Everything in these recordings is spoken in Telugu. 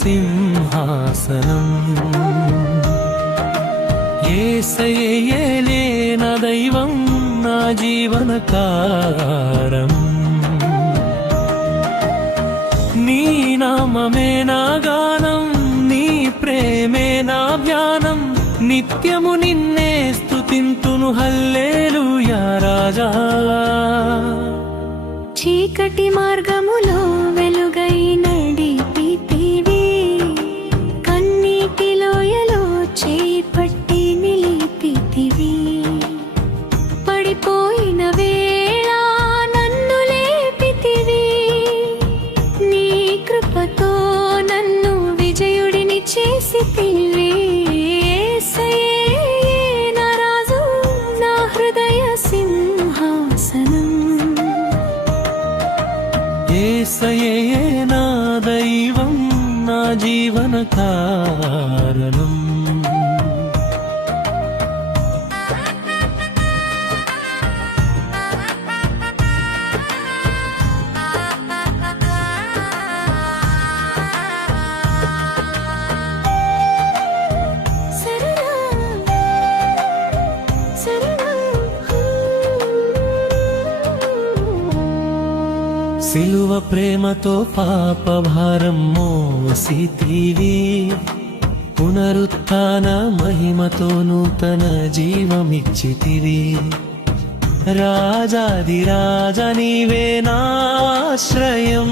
సింహాసనం. యేసయ్యే నా దైవం, నా జీవనకారం. నీ నామమే నా గానం, నీ ప్రేమే నా ధ్యానం. నిత్యము నిన్నే స్తుతింతును, హల్లెలూయా రాజా. చీకటి మార్గములో వెలుగై నడిపితివి, కన్నీటి లోయలో చేయి పట్టి నిలిపితివి. పడిపోయిన వేళ నన్ను లేపితివి, నీ కృపతో నన్ను విజయుడిని చేసితివి. యేసయ్యే నా రాజు, నా హృదయ సింహాసనం. యేసయ్యే నా దైవం, నా జీవన కారణం. సిలువ ప్రేమతో పాప భారం మోసితివి, పునరుత్థాన మహిమతో నూతన జీవమిచ్చితివి. రాజాదిరాజ నీవే నాశ్రయం,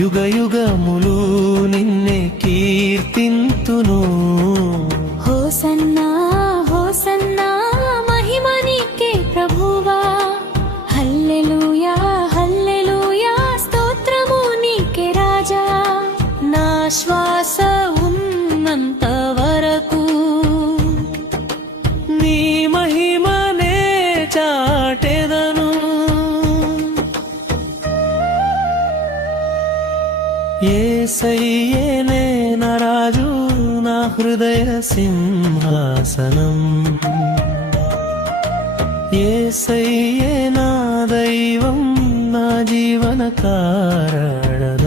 యుగ యుగములు నిన్నే కీర్తింతును. హోసన్నా హోసన్నా మహిమ నీకే ప్రభువా, హల్లెలూయా హల్లెలూయా స్తోత్రము నీకే రాజా. నా శ్వాస ఉన్నంత వరకు నీ మహిమనే చాటెదను. యేసయ్యే నా రాజు, నా హృదయ సింహాసనం. యేసయ్యే నా దైవం, నా జీవన కారణం.